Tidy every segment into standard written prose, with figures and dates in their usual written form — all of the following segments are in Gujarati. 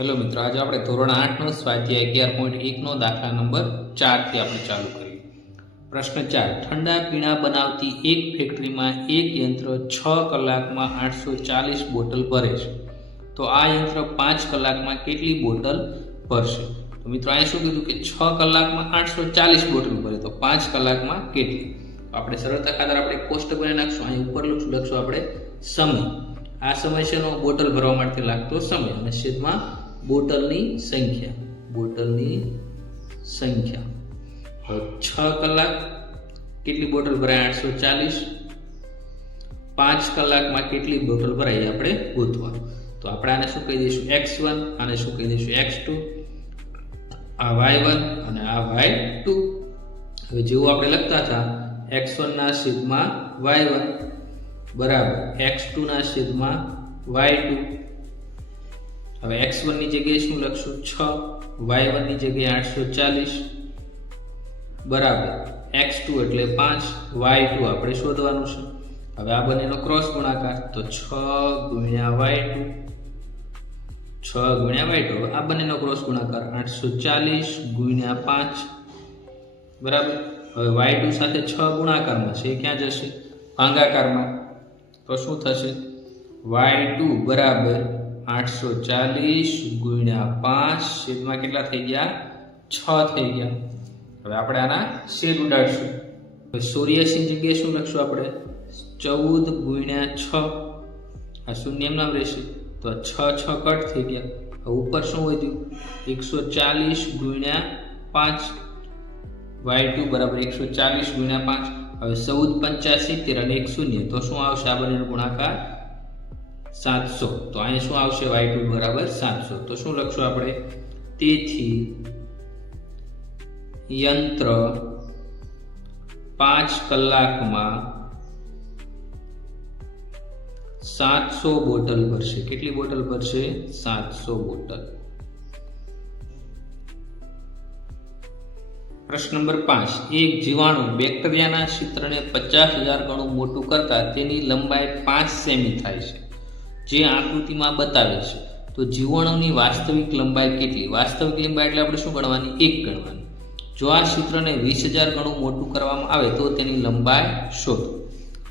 હેલો મિત્રો, આજે આપણે ધોરણ 8 નો સ્વાધ્યાય 11.1 નો દાખલા નંબર 4 થી આપણે ચાલુ કરીએ. પ્રશ્ન 4. ઠંડા પીણા બનાવતી એક ફેક્ટરીમાં એક યંત્ર 6 કલાકમાં 840 બોટલ ભરે છે. તો આ યંત્ર 5 કલાકમાં કેટલી બોટલ ભરશે? તો મિત્રો અહીંયા શું કીધું કે 6 કલાકમાં 840 બોટલ ભરે, તો 5 કલાકમાં કેટલી? આપણે સરળતા ખાતર આપણે કોષ્ટક બનાવી નાખશું. અહીં ઉપર લખશું આપણે સમય. આ સમય છે નો બોટલ ભરવા માટે લાગતો સમય અને છેદમાં બોટલની સંખ્યા. હવે 6 કલાક કેટલી બોટલ ભરાય? 840. 5 કલાકમાં કેટલી બોટલ ભરાય આપણે ગોતવાનું. તો આપણે આને શું કહી દઈશું? x1, આને શું કહી દઈશું? x2, આ y1 અને આ y2. હવે જેવું આપણે લખતા હતા, x1 ના છેદમાં y1 બરાબર x2 ના છેદમાં y2. હવે x1 ની જગ્યાએ શું લખશું? 6, y1 ની જગ્યાએ 840 બરાબર x2 એટલે 5, y2 આપણે શોધવાનું છે. હવે આ બંનેનો ક્રોસ ગુણાકાર, તો 6 ગુણ્યા y2, 6 ગુણ્યા y2. હવે આ બંનેનો ક્રોસ ગુણાકાર 840 ગુણ્યા 5 બરાબર. હવે y2 સાથે 6 ગુણાકારમાં છે, એ ક્યાં જશે? ભાગાકારમાં. તો શું થશે? y2 બરાબર 840 ગુણ્યા 5 છેદમાં કેટલા થઈ ગયા? 6 થઈ ગયા. હવે આપણે આના છેદ ઉડાડશું. હવે 84 ની જગ્યાએ શું લખશું આપણે? 14 ગુણ્યા 6. આ શૂન્ય એમ નામ રહેશે, તો 6 6 કટ થઈ ગયા. હવે ઉપર શું વધ્યું? 140 ગુણ્યા 5. y2 બરાબર 140 ગુણ્યા 5. હવે 14 5 70 અને 1 0, તો શું આવશે? આ બંનેનો ગુણાકાર 700. તો અહીંયા શું આવશે? y2 બરાબર 700. તો શું લખશું આપણે? તેથી યંત્ર 5 કલાકમાં 700 બોટલ ભરશે. કેટલી બોટલ ભરશે? 700 બોટલ. પ્રશ્ન નંબર 5. એક જીવાણુ બેક્ટેરિયાના ક્ષેત્રને 50,000 ગણું મોટું કરતા તેની લંબાઈ 5 સેમી થાય છે, જે આકૃતિમાં બતાવે છે. તો જીવાણુની વાસ્તવિક લંબાઈ કેટલી? વાસ્તવિક લંબાઈ એટલે આપણે શું ગણવાની? 1 ગણવાની. જો આ ક્ષેત્રને 20,000 ગણું મોટું કરવામાં આવે તો તેની લંબાઈ શોધો.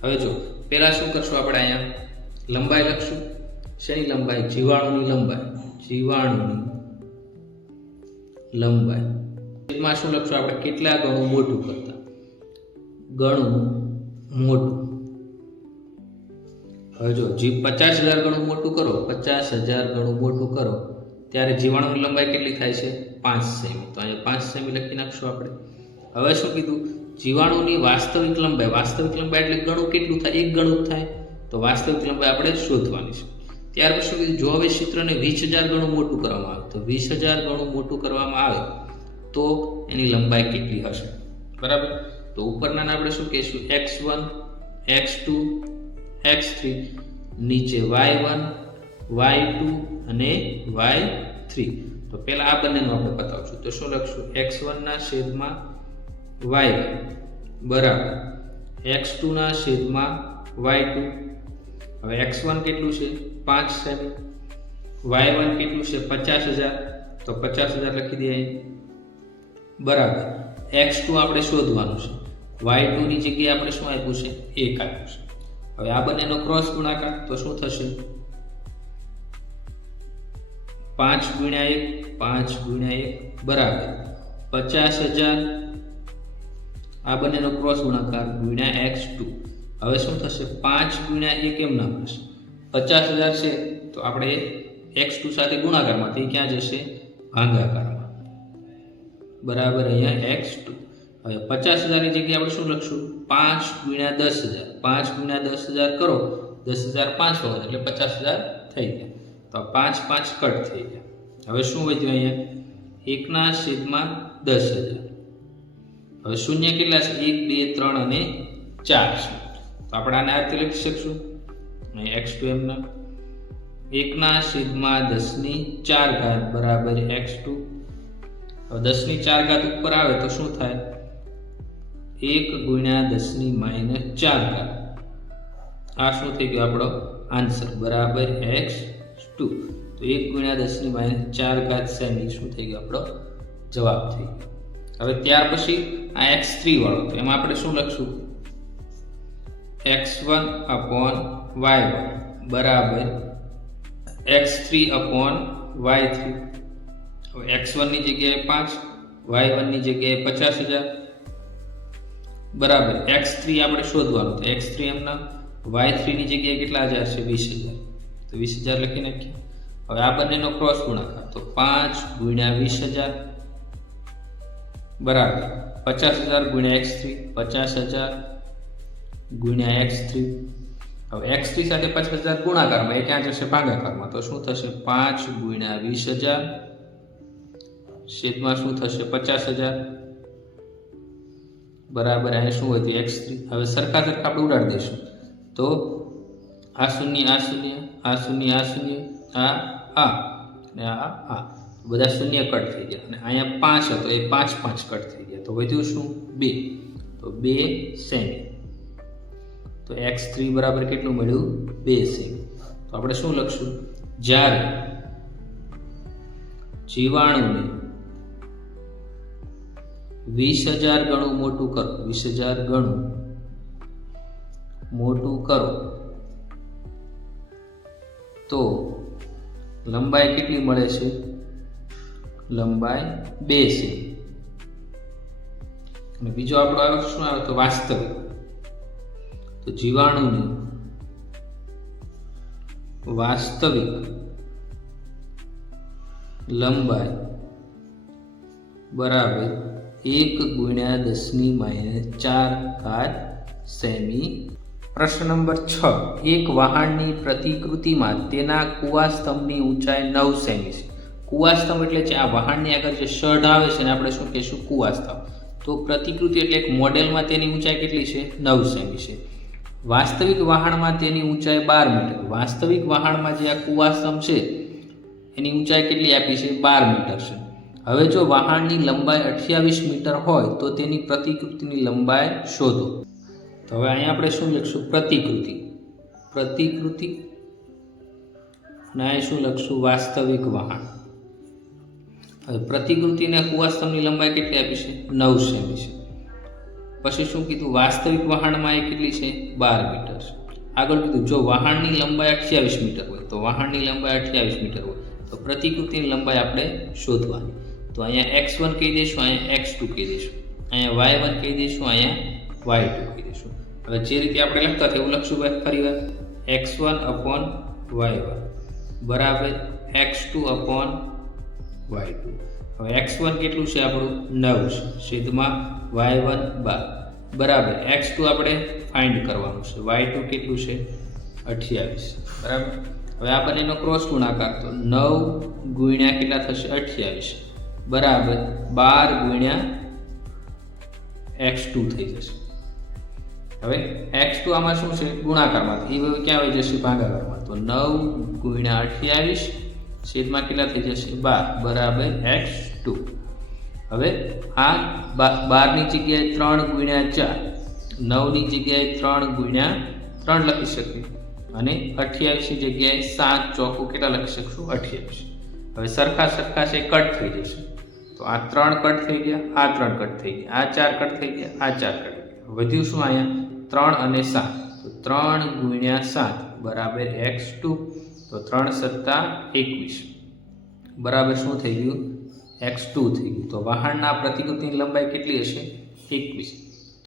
હવે જો પહેલા શું કરશું આપણે? અહીંયા લંબાઈ લખશું. શેની લંબાઈ? જીવાણુની લંબાઈ. એમાં શું લખશું આપણે? કેટલા ગણું મોટું કરતા? ગણું મોટું. હવે જો 50,000 ગણું મોટું કરો, 50,000 ગણું મોટું કરો ત્યારે જીવાણુની લંબાઈ કેટલી થાય છે? 5 સેમી. તો અહીંયા 5 સેમી લખી નાખશું આપણે. હવે શું કીધું? જીવાણુની વાસ્તવિક લંબાઈ. વાસ્તવિક લંબાઈ એટલે ગણું કેટલું થાય? 1 ગણું થાય. તો વાસ્તવિક લંબાઈ આપણે શોધવાની છે. ત્યાર પછી શું કીધું? જો હવે ક્ષેત્રને 20,000 ગણું મોટું કરવામાં આવે, તો 20,000 ગણું મોટું કરવામાં આવે તો એની લંબાઈ કેટલી હશે? બરાબર. તો ઉપરના આપણે શું કહીશું? x1, x2, x3, નીચે y1, y2 અને y3. તો પહેલા આ બંનેનું આપણે બતાવશું. તો શું લખશું? x1 ના છેદમાં y1 બરાબર x2 ના છેદમાં y2. હવે x1 કેટલું છે? 5 સેમી. y1 કેટલું છે? 50,000. તો 50,000 લખી દઈએ બરાબર. x2 આપણે શોધવાનું છે. y2 ની જગ્યાએ આપણે શું આપ્યું છે? 1 આપ્યું છે. હવે આ બંનેનો ક્રોસ ગુણાકાર, તો શું થશે? 5 ગુણ્યા 1 બરાબર 50,000. આ બંનેનો ક્રોસ ગુણાકાર ગુણ્યા x2. હવે શું થશે? 5 ગુણ્યા 1 એમ નામ થશે. 50,000 છે તો આપણે x2 સાથે ગુણાકારમાં, તે ક્યાં જશે? ભાગાકારમાં. બરાબર અહીંયા x2. હવે 50,000 ની જગ્યાએ આપણે શું લખશું? 5 ગુણ્યા 10,000. 5 ગુણ્યા 10,000 કરો, 10,000 5 વખત એટલે 50,000 થઈ ગયા. તો 5 5 કટ થઈ ગયા. હવે શું વધ્યું? અહીંયા 1 ના છેદમાં 10,000. હવે શૂન્ય કેટલા છે? 1 2 3 અને 4 છે. તો આપણે આને આ રીતે લખી શકશું. અહીં x2 એમના 1 ના છેદમાં 10⁴ બરાબર x2. હવે 10⁴ ઉપર આવે તો શું થાય? 1 ગુણ્યા 10⁻⁴. આ શું થઈ ગયો આપણો આન્સર? બરાબર x2. તો 1 ગુણ્યા 10⁻⁴ સેમી શું થઈ ગયો આપણો જવાબ થઈ ગયો. હવે ત્યાર પછી આ x3 વાળો, તો એમાં આપણે શું લખશું? x1 upon y1 બરાબર x3 upon y3. હવે x1 ની જગ્યાએ 5, y1 ની જગ્યાએ 50,000 બરાબર x3 આપણે શોધવાનું, તો x3 એમના, y3 ની જગ્યાએ કેટલા હજાર છે? 20,000. તો 20,000 લખી નાખીએ. હવે આ બંનેનો ક્રોસ ગુણાકાર, તો 5 ગુણ્યા 20,000 બરાબર 50,000 ગુણ્યા x3, 50,000 ગુણ્યા x3. હવે x3 સાથે 50,000 ગુણાકારમાં, એ ક્યાં જશે? ભાગાકારમાં. તો શું થશે? 5 ગુણ્યા 20,000 છેદમાં શું થશે? 50,000 બરાબર અહીં શું હોય? તો x3. હવે સરખા આપણે ઉડાડી દઈશું, તો આ શૂન્ય, આ શૂન્ય, આ શૂન્ય, આ શૂન્ય, આ અને આ બધા શૂન્ય કટ થઈ ગયા, અને અહીંયા 5 હતો એ 5 કટ થઈ ગયા. તો વધ્યું શું? 2. તો 2 સેમી. તો x3 બરાબર કેટલું મળ્યું? 2 સેમી. તો આપણે શું લખશું? જ્યારે જીવાણુને 20,000 ગણું મોટું કરો, 20,000 ગણું મોટું કરો તો લંબાઈ કેટલી મળે છે? લંબાઈ 2 સેમી. અને બીજો આપણો આવે શું આવે? તો વાસ્તવિક. તો જીવાણુની વાસ્તવિક લંબાઈ બરાબર 1 ગુણ્યા 10⁻⁴ સેમી. પ્રશ્ન નંબર 6. એક વહાણની પ્રતિકૃતિમાં તેના કુવા સ્તંભની ઊંચાઈ 9 સેમી છે. કુવા સ્તંભ એટલે છે આ વહાણની આગળ જે શઢ આવે છે ને આપણે શું કહીશું? કુવા સ્તંભ. તો પ્રતિકૃતિ એટલે એક મોડેલમાં તેની ઊંચાઈ કેટલી છે? 9 સેમી છે. વાસ્તવિક વહાણમાં તેની ઊંચાઈ 12 મીટર. વાસ્તવિક વહાણમાં જે આ કુવા સ્તંભ છે એની ઊંચાઈ કેટલી આપી છે? 12 મીટર છે. હવે જો વહાણની લંબાઈ 28 મીટર હોય તો તેની પ્રતિકૃતિની લંબાઈ શોધો. તો હવે અહીંયા આપણે શું લખશું? પ્રતિકૃતિ. પ્રતિકૃતિ અને અહીં શું લખશું? વાસ્તવિક વહાણ. હવે પ્રતિકૃતિને કુવા સ્તંભની લંબાઈ કેટલી આપી છે? 9 સેમી છે. પછી શું કીધું? વાસ્તવિક વહાણમાં એ કેટલી છે? 12 મીટર છે. આગળ કીધું જો વહાણની લંબાઈ 28 મીટર હોય, તો વહાણની લંબાઈ 28 મીટર હોય તો પ્રતિકૃતિની લંબાઈ આપણે શોધવાની. તો અહીંયા x1 કહી દઈશું, અહીંયા x2 કહી દઈશું, અહીંયા y1 કહી દઈશું, અહીંયા y2 કહી દઈશું. હવે જે રીતે આપણે લખતા હતા એવું લખશું ફરી વાર. x1 upon y1 બરાબર x2 upon y2. હવે x1 કેટલું છે આપણું? 9 છે. છેદમાં y1 12 બરાબર x2 આપણે ફાઇન્ડ કરવાનું છે. y2 કેટલું છે? 28 બરાબર. હવે આ બંનેનો ક્રોસ ગુણાકાર, તો 9 ગુણ્યા કેટલા થશે? 28 બરાબર 12 ગુણ્યા x2 થઈ જશે. હવે x2 આમાં શું છે? ગુણાકારમાં. એ હવે ક્યાં આવી જશે? ભાગાકારમાં. તો 9 ગુણ્યા 28 છેદમાં કેટલા થઈ જશે? 12 બરાબર x2. હવે આ 12 ની જગ્યાએ 3 ગુણ્યા 4, 9 ની જગ્યાએ 3 ગુણ્યા 3 લખી શકીએ, અને 28 ની જગ્યાએ 7 ચોકું કેટલા લખી શકશું? 28. હવે સરખા છે કટ થઈ જશે. તો આ 3 કટ થઈ ગયા, આ 3 કટ થઈ ગયા, આ 4 કટ થઈ ગયા, આ 4 કટ થઈ ગયા. વધ્યું શું? અહીંયા 3 અને 7. તો 3 ગુણ્યા 7 બરાબર x2. તો 3 સત્તા 21 બરાબર શું થઈ ગયું? x2 થઈ ગયું. તો વહાણના પ્રતિકૃતિની લંબાઈ કેટલી હશે? 21.